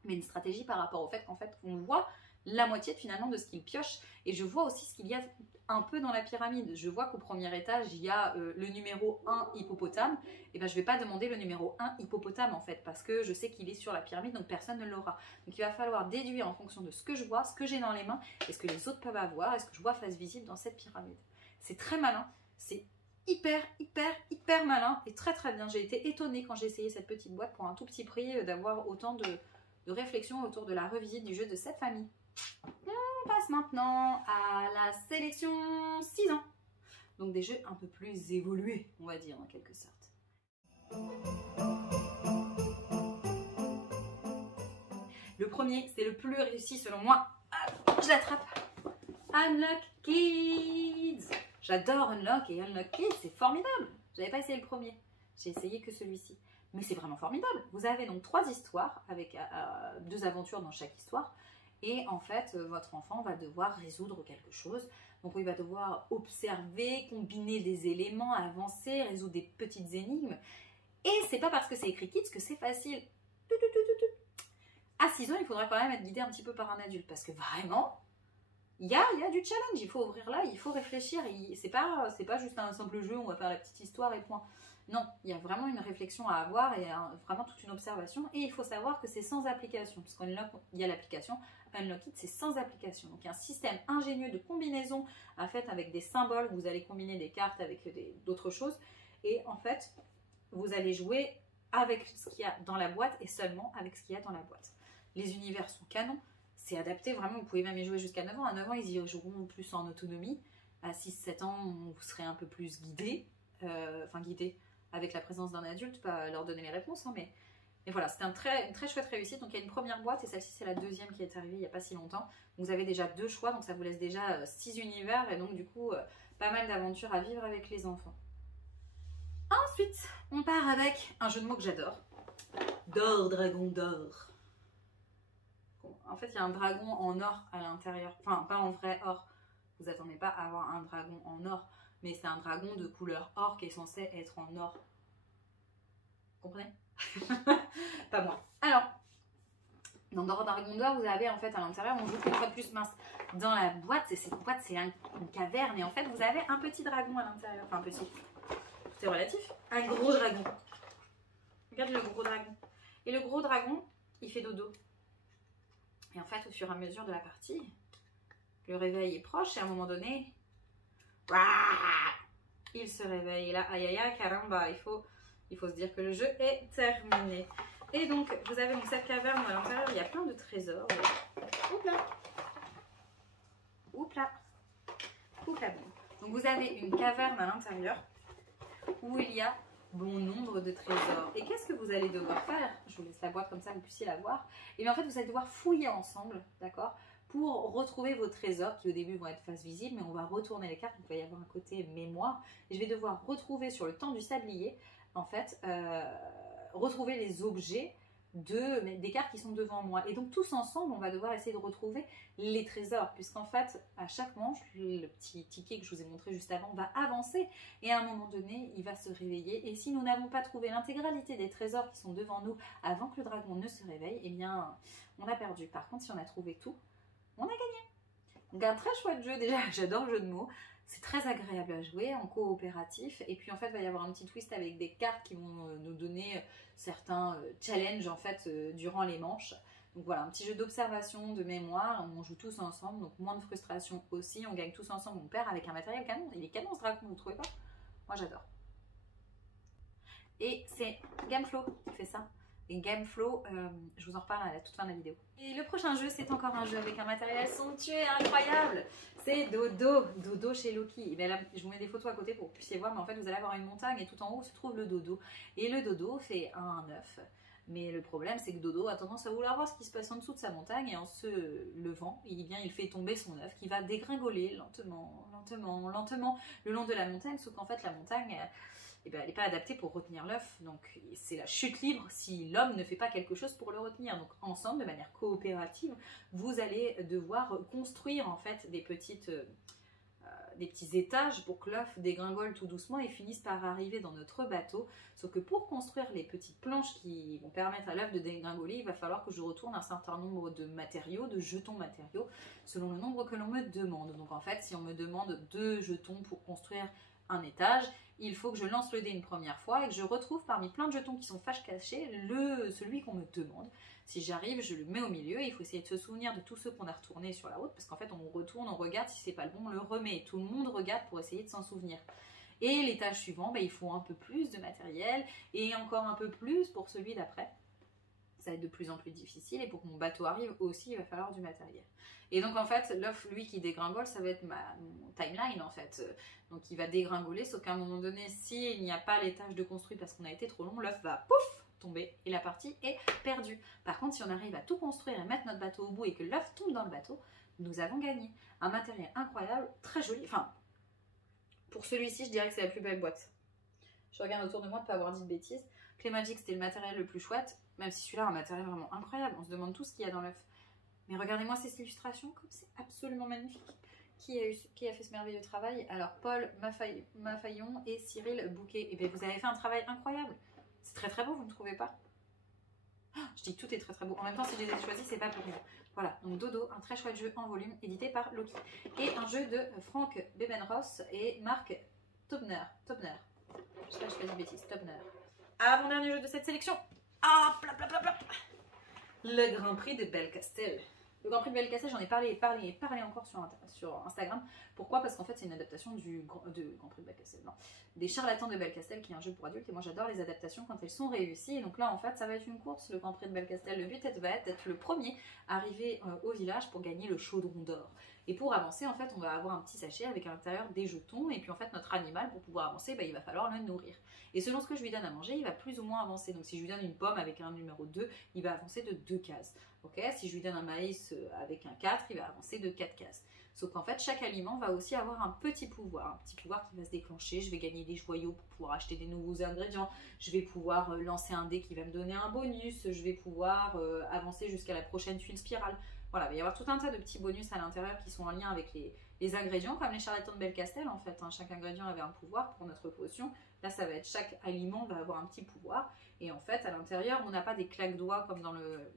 mais une stratégie par rapport au fait qu'en fait on voit la moitié finalement de ce qu'il pioche. Et je vois aussi ce qu'il y a un peu dans la pyramide. Je vois qu'au premier étage, il y a le numéro 1 hippopotame. Et ben je ne vais pas demander le numéro 1 hippopotame en fait, parce que je sais qu'il est sur la pyramide, donc personne ne l'aura. Donc il va falloir déduire en fonction de ce que je vois, ce que j'ai dans les mains, et ce que les autres peuvent avoir, et ce que je vois face visible dans cette pyramide. C'est très malin, c'est hyper malin et très très bien. J'ai été étonnée quand j'ai essayé cette petite boîte pour un tout petit prix d'avoir autant de réflexion autour de la revisite du jeu de cette famille. On passe maintenant à la sélection 6 ans. Donc des jeux un peu plus évolués, on va dire en quelque sorte. Le premier, c'est le plus réussi selon moi. Je l'attrape. Unlock Kids. J'adore Unlock et Unlock Kids, c'est formidable. J'avais pas essayé le premier, j'ai essayé que celui-ci. Mais c'est vraiment formidable. Vous avez donc 3 histoires avec 2 aventures dans chaque histoire. Et en fait, votre enfant va devoir résoudre quelque chose. Donc il va devoir observer, combiner des éléments, avancer, résoudre des petites énigmes. Et c'est pas parce que c'est écrit Kids que c'est facile. À 6 ans, il faudra quand même être guidé un petit peu par un adulte. Parce que vraiment, il y a du challenge. Il faut ouvrir là, il faut réfléchir. C'est pas juste un simple jeu, on va faire la petite histoire et point. Non, il y a vraiment une réflexion à avoir et vraiment toute une observation. Et il faut savoir que c'est sans application. Parce qu'Unlock, il y a l'application. Unlock It, c'est sans application. Donc il y a un système ingénieux de combinaison à fait avec des symboles. Vous allez combiner des cartes avec d'autres choses. Et en fait, vous allez jouer avec ce qu'il y a dans la boîte et seulement avec ce qu'il y a dans la boîte. Les univers sont canons. C'est adapté vraiment. Vous pouvez même y jouer jusqu'à 9 ans. À 9 ans, ils y joueront plus en autonomie. À 6-7 ans, vous serez un peu plus guidé. Guidé avec la présence d'un adulte, pas leur donner les réponses, hein, mais voilà, c'était une très chouette réussite. Donc il y a une première boîte et celle-ci c'est la deuxième qui est arrivée il n'y a pas si longtemps. Vous avez déjà 2 choix, donc ça vous laisse déjà 6 univers et donc du coup pas mal d'aventures à vivre avec les enfants. Ensuite, on part avec un jeu de mots que j'adore. D'or, dragon d'or. Bon, en fait, il y a un dragon en or à l'intérieur, enfin pas en vrai or. Vous attendez pas à avoir un dragon en or. Mais c'est un dragon de couleur or qui est censé être en or. Vous comprenez? Pas moi. Alors, dans Dragon d'or, vous avez en fait à l'intérieur, on joue une fois de plus mince. Dans la boîte, cette boîte c'est une caverne et en fait vous avez un petit dragon à l'intérieur. Enfin petit, c'est relatif. Un gros dragon. Regarde le gros dragon. Et le gros dragon, il fait dodo. Et en fait, au fur et à mesure de la partie, le réveil est proche et à un moment donné... Il se réveille et là, aïe aïe aïe, caramba, il faut se dire que le jeu est terminé. Et donc, vous avez donc cette caverne où à l'intérieur, il y a plein de trésors. Oups là. Oups là. Oups là. Donc, vous avez une caverne à l'intérieur où il y a bon nombre de trésors. Et qu'est-ce que vous allez devoir faire? Je vous laisse la boîte comme ça, vous puissiez la voir. Et bien en fait, vous allez devoir fouiller ensemble, d'accord, pour retrouver vos trésors qui au début vont être face visible, mais on va retourner les cartes, donc il va y avoir un côté mémoire. Et je vais devoir retrouver sur le temps du sablier, en fait, retrouver les objets des cartes qui sont devant moi. Et donc tous ensemble, on va devoir essayer de retrouver les trésors, puisqu'en fait, à chaque manche, le petit ticket que je vous ai montré juste avant va avancer, et à un moment donné, il va se réveiller. Et si nous n'avons pas trouvé l'intégralité des trésors qui sont devant nous avant que le dragon ne se réveille, eh bien, on a perdu. Par contre, si on a trouvé tout, on a gagné. Donc un très chouette jeu, déjà j'adore le jeu de mots, c'est très agréable à jouer en coopératif et puis en fait il va y avoir un petit twist avec des cartes qui vont nous donner certains challenges en fait durant les manches. Donc voilà, un petit jeu d'observation, de mémoire, on joue tous ensemble, donc moins de frustration aussi, on gagne tous ensemble, on perd avec un matériel canon, il est canon ce dragon, vous trouvez pas? Moi j'adore. Et c'est Gameflow qui fait ça. Et Gameflow, je vous en reparle à la toute fin de la vidéo. Et le prochain jeu, c'est encore un jeu avec un matériel somptueux et incroyable. C'est Dodo, Dodo chez Loki. Et bien là, je vous mets des photos à côté pour que vous puissiez voir, mais en fait, vous allez avoir une montagne et tout en haut se trouve le Dodo. Et le Dodo fait un œuf. Mais le problème, c'est que Dodo a tendance à vouloir voir ce qui se passe en dessous de sa montagne et en se levant, il fait tomber son œuf qui va dégringoler lentement, lentement, lentement le long de la montagne, sauf qu'en fait, la montagne... eh bien, elle n'est pas adaptée pour retenir l'œuf, donc c'est la chute libre si l'homme ne fait pas quelque chose pour le retenir. Donc ensemble, de manière coopérative, vous allez devoir construire en fait des petites des petits étages pour que l'œuf dégringole tout doucement et finisse par arriver dans notre bateau. Sauf que pour construire les petites planches qui vont permettre à l'œuf de dégringoler, il va falloir que je retourne un certain nombre de matériaux, de jetons matériaux, selon le nombre que l'on me demande. Donc en fait, si on me demande 2 jetons pour construire un étage, il faut que je lance le dé une première fois et que je retrouve parmi plein de jetons qui sont fâche cachés celui qu'on me demande. Si j'arrive, je le mets au milieu et il faut essayer de se souvenir de tous ceux qu'on a retournés sur la route parce qu'en fait on retourne, on regarde, si c'est pas le bon, on le remet. Tout le monde regarde pour essayer de s'en souvenir. Et l'étage suivant, ben, il faut un peu plus de matériel et encore un peu plus pour celui d'après. Ça va être de plus en plus difficile et pour que mon bateau arrive aussi, il va falloir du matériel. Et donc en fait, l'œuf, lui, qui dégringole, ça va être mon timeline en fait. Donc il va dégringoler, sauf qu'à un moment donné, s'il n'y a pas l'étage de construit parce qu'on a été trop long, l'œuf va pouf tomber et la partie est perdue. Par contre, si on arrive à tout construire et mettre notre bateau au bout et que l'œuf tombe dans le bateau, nous avons gagné. Un matériel incroyable, très joli. Enfin, pour celui-ci, je dirais que c'est la plus belle boîte. Je regarde autour de moi de ne pas avoir dit de bêtises. Clémagic, c'était le matériel le plus chouette, même si celui-là a un matériel vraiment incroyable. On se demande tout ce qu'il y a dans l'œuf. Mais regardez-moi ces illustrations, comme c'est absolument magnifique. Qui a fait ce merveilleux travail? Alors, Paul Mafaillon et Cyril Bouquet. Et bien, vous avez fait un travail incroyable. C'est très très beau, vous ne trouvez pas? Je dis que tout est très très beau. En même temps, si je les ai choisis, c'est pas pour rien. Voilà, donc Dodo, un très chouette jeu en volume, édité par Loki. Et un jeu de Franck Bebenross et Marc Tobner. Je sais pas, je fais des bêtises. Tobner. Avant-dernier jeu de cette sélection. Ah, le Grand Prix de Belcastel. Le Grand Prix de Belcastel, j'en ai parlé encore sur Instagram. Pourquoi? Parce qu'en fait, c'est une adaptation du Grand Prix de Belcastel. Non, des Charlatans de Belcastel, qui est un jeu pour adultes. Et moi, j'adore les adaptations quand elles sont réussies. Et donc là, en fait, ça va être une course, le Grand Prix de Belcastel. Le but va être d'être le premier arrivé au village pour gagner le chaudron d'or. Et pour avancer, en fait, on va avoir un petit sachet avec à l'intérieur des jetons. Et puis, en fait, notre animal, pour pouvoir avancer, il va falloir le nourrir. Et selon ce que je lui donne à manger, il va plus ou moins avancer. Donc, si je lui donne une pomme avec un numéro 2, il va avancer de 2 cases. Okay, si je lui donne un maïs avec un 4, il va avancer de 4 cases. Sauf qu'en fait, chaque aliment va aussi avoir un petit pouvoir qui va se déclencher. Je vais gagner des joyaux pour pouvoir acheter des nouveaux ingrédients. Je vais pouvoir lancer un dé qui va me donner un bonus. Je vais pouvoir avancer jusqu'à la prochaine tuile spirale. Voilà, il va y avoir tout un tas de petits bonus à l'intérieur qui sont en lien avec les ingrédients, comme les charlatans de Belcastel en fait. Hein. Chaque ingrédient avait un pouvoir pour notre potion. Là, ça va être chaque aliment va avoir un petit pouvoir. Et en fait, à l'intérieur, on n'a pas des claques-doigts comme dans le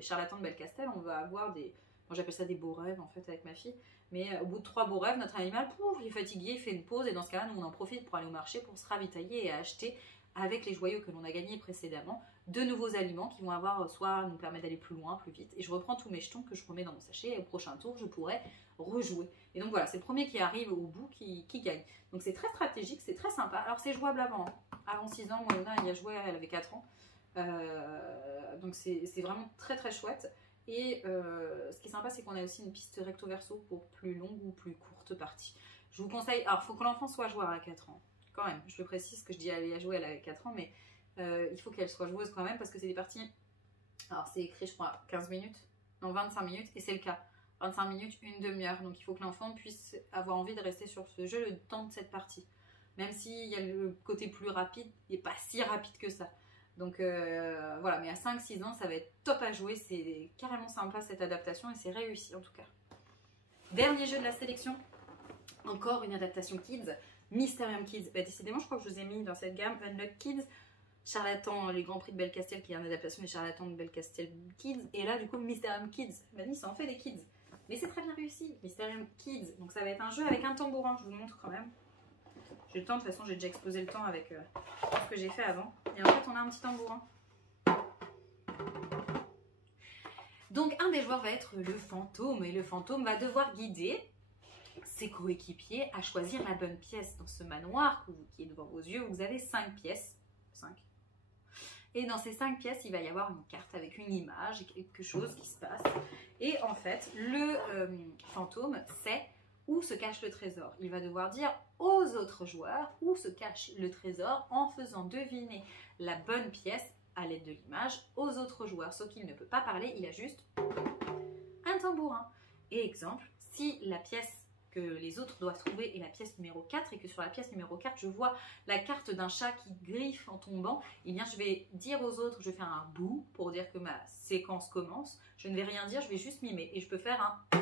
charlatan de Belcastel. On va avoir des... Moi, j'appelle ça des beaux rêves, en fait, avec ma fille. Mais au bout de 3 beaux rêves, notre animal, pouf, il est fatigué, il fait une pause. Et dans ce cas-là, nous, on en profite pour aller au marché, pour se ravitailler et acheter, avec les joyaux que l'on a gagnés précédemment, de nouveaux aliments qui vont avoir soit nous permettre d'aller plus loin, plus vite. Et je reprends tous mes jetons que je remets dans mon sachet. Et au prochain tour, je pourrai rejouer. Et donc voilà, c'est le premier qui arrive au bout qui gagne. Donc c'est très stratégique, c'est très sympa. Alors c'est jouable avant 6 ans. Moi, Luna, elle y a joué, elle avait 4 ans. Donc c'est vraiment très très chouette. Et ce qui est sympa, c'est qu'on a aussi une piste recto-verso pour plus longue ou plus courte partie. Je vous conseille, alors il faut que l'enfant soit joueur à 4 ans. Quand même, je le précise, que je dis elle a joué, elle avait 4 ans, mais il faut qu'elle soit joueuse quand même parce que c'est des parties, alors c'est écrit je crois 15 minutes, non 25 minutes, et c'est le cas. 25 minutes, une demi-heure, donc il faut que l'enfant puisse avoir envie de rester sur ce jeu le temps de cette partie. Même s'il y a le côté plus rapide, il n'est pas si rapide que ça. Donc voilà, mais à 5-6 ans, ça va être top à jouer, c'est carrément sympa cette adaptation et c'est réussi en tout cas. Dernier jeu de la sélection, encore une adaptation Kids, Mysterium Kids. Bah, décidément, je crois que je vous ai mis dans cette gamme Unlock Kids, Charlatan, les Grands Prix de Belcastel, qui est une adaptation des Charlatans de Belcastel Kids, et là du coup Mysterium Kids. Bah oui, ça en fait des kids, mais c'est très bien réussi, Mysterium Kids. Donc ça va être un jeu avec un tambourin, je vous le montre quand même. J'ai le temps, de toute façon j'ai déjà explosé le temps avec ce que j'ai fait avant. Et en fait on a un petit tambourin. Donc un des joueurs va être le fantôme, et le fantôme va devoir guider ses coéquipiers à choisir la bonne pièce. Dans ce manoir qui est devant vos yeux, vous avez 5 pièces. 5. Et dans ces 5 pièces, il va y avoir une carte avec une image, quelque chose qui se passe. Et en fait, le fantôme sait où se cache le trésor. Il va devoir dire aux autres joueurs où se cache le trésor en faisant deviner la bonne pièce à l'aide de l'image aux autres joueurs. Sauf qu'il ne peut pas parler, il a juste un tambourin. Et exemple, si la pièce que les autres doivent trouver est la pièce numéro 4 et que sur la pièce numéro 4, je vois la carte d'un chat qui griffe en tombant, eh bien je vais dire aux autres, je vais faire un bouh pour dire que ma séquence commence. Je ne vais rien dire, je vais juste mimer et je peux faire un...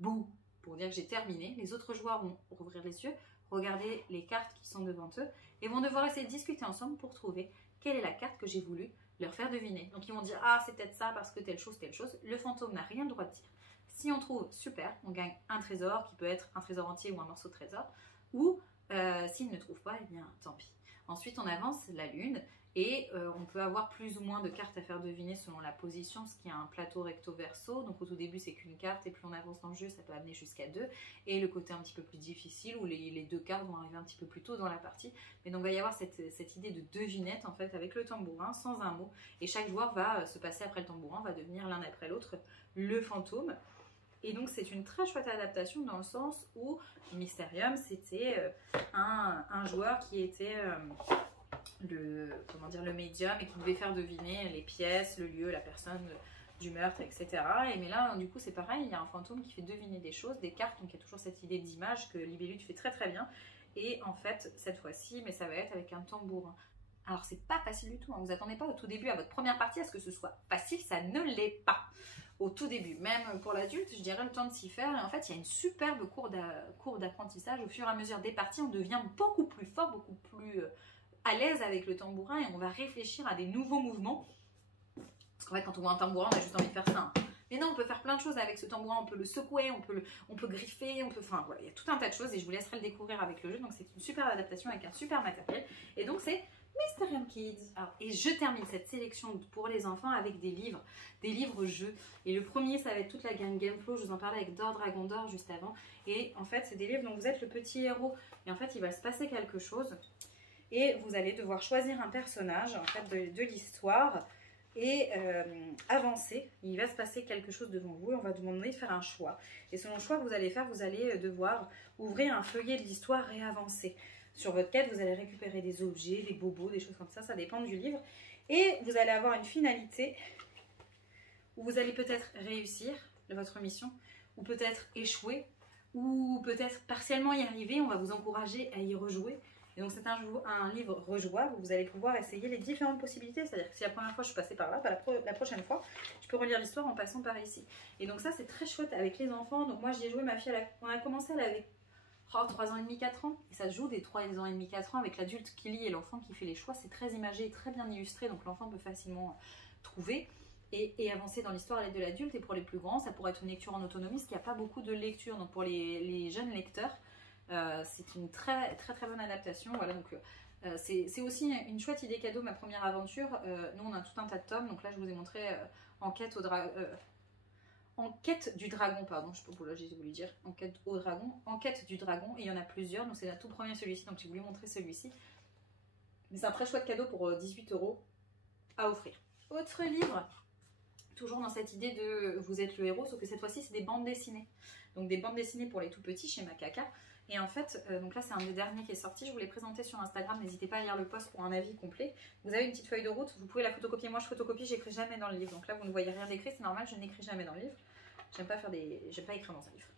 bouh pour dire que j'ai terminé. Les autres joueurs vont rouvrir les yeux, regarder les cartes qui sont devant eux et vont devoir essayer de discuter ensemble pour trouver quelle est la carte que j'ai voulu leur faire deviner. Donc ils vont dire ah c'est peut-être ça parce que telle chose, telle chose. Le fantôme n'a rien le droit de dire. Si on trouve, super, on gagne un trésor qui peut être un trésor entier ou un morceau de trésor. Ou s'il ne trouve pas, eh bien tant pis. Ensuite on avance la lune et on peut avoir plus ou moins de cartes à faire deviner selon la position, parce qu'il y a un plateau recto-verso. Donc au tout début c'est qu'une carte et plus on avance dans le jeu ça peut amener jusqu'à 2. Et le côté un petit peu plus difficile où les 2 cartes vont arriver un petit peu plus tôt dans la partie. Mais donc il va y avoir cette idée de devinette en fait avec le tambourin sans un mot. Et chaque joueur va se passer après le tambourin, va devenir l'un après l'autre le fantôme. Et donc c'est une très chouette adaptation dans le sens où Mysterium c'était un joueur qui était le médium et qui devait faire deviner les pièces, le lieu, la personne du meurtre, etc. Mais là du coup c'est pareil, il y a un fantôme qui fait deviner des choses, des cartes, donc il y a toujours cette idée d'image que Libellud fait très très bien. Et en fait cette fois-ci, mais ça va être avec un tambourin. Alors c'est pas facile du tout, hein. Vous attendez pas au tout début à votre première partie à ce que ce soit facile, ça ne l'est pas. Au tout début, même pour l'adulte, je dirais le temps de s'y faire. Et en fait, il y a une superbe courbe d'apprentissage. Au fur et à mesure des parties, on devient beaucoup plus fort, beaucoup plus à l'aise avec le tambourin et on va réfléchir à des nouveaux mouvements. Parce qu'en fait, quand on voit un tambourin, on a juste envie de faire ça. Mais non, on peut faire plein de choses avec ce tambourin. On peut le secouer, on peut griffer, enfin voilà, il y a tout un tas de choses et je vous laisserai le découvrir avec le jeu. Donc c'est une super adaptation avec un super matériel. Et donc c'est Mysterium Kids. Alors, et je termine cette sélection pour les enfants avec des livres jeux. Et le premier, ça va être toute la gamme Gameflow. Je vous en parlais avec Dor Dragon d'Or juste avant. Et en fait, c'est des livres dont vous êtes le petit héros. Et en fait, il va se passer quelque chose. Et vous allez devoir choisir un personnage en fait, de l'histoire et avancer. Il va se passer quelque chose devant vous et on va vous demander de faire un choix. Et selon le choix que vous allez faire, vous allez devoir ouvrir un feuillet de l'histoire et avancer. Sur votre quête, vous allez récupérer des objets, des bobos, des choses comme ça dépend du livre. Et vous allez avoir une finalité où vous allez peut-être réussir votre mission, ou peut-être échouer, ou peut-être partiellement y arriver. On va vous encourager à y rejouer. Et donc c'est un livre rejouable où vous allez pouvoir essayer les différentes possibilités. C'est-à-dire que si la première fois je suis passée par là, la prochaine fois, je peux relire l'histoire en passant par ici. Et donc ça c'est très chouette avec les enfants. Donc moi j'y ai joué, ma fille, on a commencé, elle avait 3 ans et demi, 4 ans. Et ça se joue des 3 ans et demi, 4 ans avec l'adulte qui lit et l'enfant qui fait les choix. C'est très imagé et très bien illustré. Donc l'enfant peut facilement trouver et avancer dans l'histoire à l'aide de l'adulte. Et pour les plus grands, ça pourrait être une lecture en autonomie, parce qu'il n'y a pas beaucoup de lecture. Donc pour les jeunes lecteurs, c'est une très bonne adaptation. Voilà, donc c'est aussi une chouette idée cadeau, ma première aventure. Nous on a tout un tas de tomes, donc là je vous ai montré Enquête du dragon, pardon, je sais pas pourquoi j'ai voulu dire Enquête du dragon, et il y en a plusieurs, donc c'est la tout premier celui-ci, donc j'ai voulu montrer celui-ci. Mais c'est un très chouette cadeau pour 18 € à offrir. Autre livre, toujours dans cette idée de vous êtes le héros, sauf que cette fois-ci c'est des bandes dessinées. Donc des bandes dessinées pour les tout petits chez Macaca. Et en fait, donc là c'est un des derniers qui est sorti, je vous l'ai présenté sur Instagram, n'hésitez pas à lire le post pour un avis complet. Vous avez une petite feuille de route, vous pouvez la photocopier. Moi je photocopie, j'écris jamais dans le livre. Donc là vous ne voyez rien d'écrit, c'est normal, je n'écris jamais dans le livre. J'aime pas écrire dans un livre.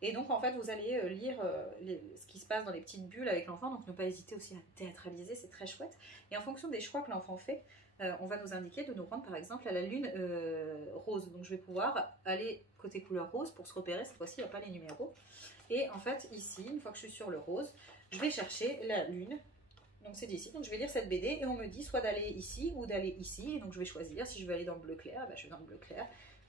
Et donc en fait vous allez lire ce qui se passe dans les petites bulles avec l'enfant, donc ne pas hésiter aussi à théâtraliser, c'est très chouette. Et en fonction des choix que l'enfant fait, on va nous indiquer de nous rendre par exemple à la lune rose. Donc je vais pouvoir aller côté couleur rose pour se repérer, cette fois-ci il n'y a pas les numéros. Et en fait ici, une fois que je suis sur le rose, je vais chercher la lune. Donc c'est d'ici, donc je vais lire cette BD et on me dit soit d'aller ici ou d'aller ici. Et donc je vais choisir, si je veux aller dans le bleu clair, je vais dans le bleu clair.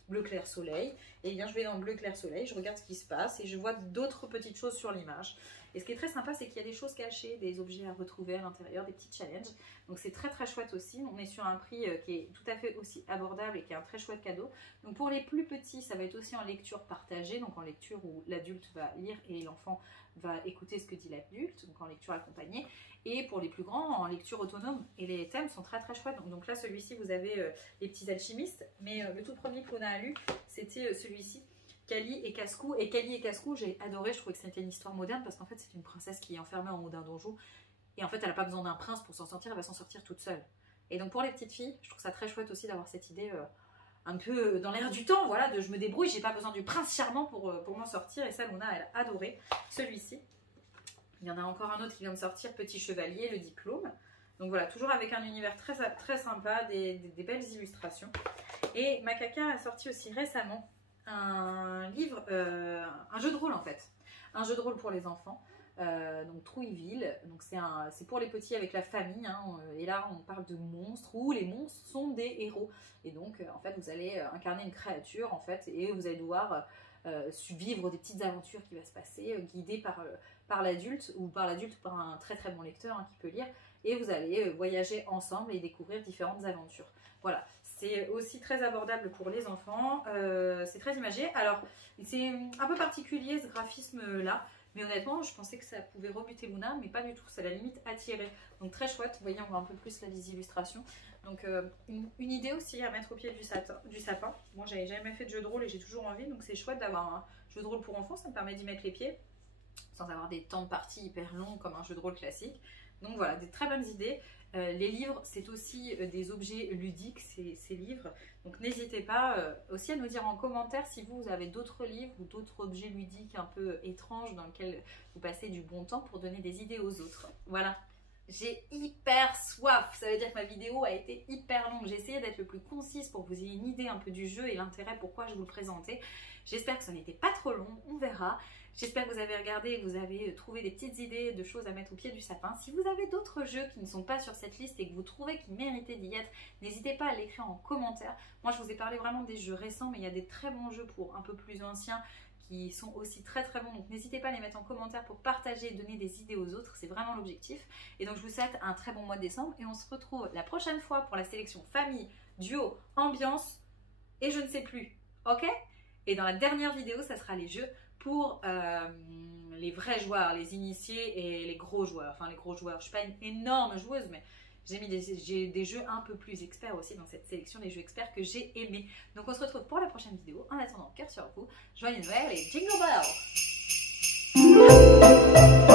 Bleu clair soleil, et bien je vais dans le bleu clair soleil, je regarde ce qui se passe et je vois d'autres petites choses sur l'image. Et ce qui est très sympa, c'est qu'il y a des choses cachées, des objets à retrouver à l'intérieur, des petits challenges. Donc c'est très chouette aussi. On est sur un prix qui est tout à fait aussi abordable et qui est un très chouette cadeau. Donc pour les plus petits, ça va être aussi en lecture partagée, donc en lecture où l'adulte va lire et l'enfant va écouter ce que dit l'adulte, donc en lecture accompagnée. Et pour les plus grands, en lecture autonome. Et les thèmes sont très chouettes. Donc là, celui-ci, vous avez les petits alchimistes. Mais le tout premier qu'on a lu, c'était celui-ci, Kali et Cascou. Et Kali et Cascou, j'ai adoré. Je trouvais que c'était une histoire moderne parce qu'en fait, c'est une princesse qui est enfermée en haut d'un donjon. Et en fait, elle n'a pas besoin d'un prince pour s'en sortir. Elle va s'en sortir toute seule. Et donc pour les petites filles, je trouve ça très chouette aussi d'avoir cette idée un peu dans l'air du temps. Voilà, de je me débrouille, j'ai pas besoin du prince charmant pour m'en sortir. Et ça, Luna, elle a adoré celui-ci. Il y en a encore un autre qui vient de sortir, Petit Chevalier, le diplôme. Donc voilà, toujours avec un univers très sympa, des belles illustrations. Et Macaca a sorti aussi récemment un livre, un jeu de rôle en fait. Un jeu de rôle pour les enfants. Donc Trouilleville, donc c'est pour les petits avec la famille, hein, et là on parle de monstres où les monstres sont des héros et donc en fait vous allez incarner une créature en fait et vous allez devoir vivre des petites aventures qui vont se passer, guidées par l'adulte ou par un très très bon lecteur, hein, qui peut lire, et vous allez voyager ensemble et découvrir différentes aventures. Voilà, c'est aussi très abordable pour les enfants, c'est très imagé. Alors c'est un peu particulier ce graphisme là. Mais honnêtement, je pensais que ça pouvait rebuter Luna, mais pas du tout. Ça l'a limite attiré. Donc très chouette. Vous voyez, on voit un peu plus là les illustrations. Donc une idée aussi à mettre au pied du sapin. Moi, j'avais jamais fait de jeu de rôle et j'ai toujours envie. Donc c'est chouette d'avoir un jeu de rôle pour enfants. Ça me permet d'y mettre les pieds sans avoir des temps de partie hyper longs comme un jeu de rôle classique. Donc voilà, des très bonnes idées. Les livres, c'est aussi des objets ludiques, ces livres. Donc n'hésitez pas aussi à nous dire en commentaire si vous avez d'autres livres ou d'autres objets ludiques un peu étranges dans lesquels vous passez du bon temps pour donner des idées aux autres. Voilà. J'ai hyper soif, ça veut dire que ma vidéo a été hyper longue. J'ai essayé d'être le plus concise pour que vous ayez une idée un peu du jeu et l'intérêt pourquoi je vous le présentais. J'espère que ça n'était pas trop long, on verra. J'espère que vous avez regardé et que vous avez trouvé des petites idées de choses à mettre au pied du sapin. Si vous avez d'autres jeux qui ne sont pas sur cette liste et que vous trouvez qu'ils méritaient d'y être, n'hésitez pas à l'écrire en commentaire. Moi, je vous ai parlé vraiment des jeux récents, mais il y a des très bons jeux pour un peu plus anciens qui sont aussi très très bons. Donc n'hésitez pas à les mettre en commentaire pour partager et donner des idées aux autres. C'est vraiment l'objectif. Et donc je vous souhaite un très bon mois de décembre et on se retrouve la prochaine fois pour la sélection famille, duo, ambiance et je ne sais plus. Ok? Et dans la dernière vidéo, ça sera les jeux pour les vrais joueurs, les initiés et les gros joueurs. Enfin, les gros joueurs. Je ne suis pas une énorme joueuse, mais j'ai des jeux un peu plus experts aussi dans cette sélection, des jeux experts que j'ai aimés. Donc, on se retrouve pour la prochaine vidéo. En attendant, cœur sur vous, joyeux Noël et jingle bell!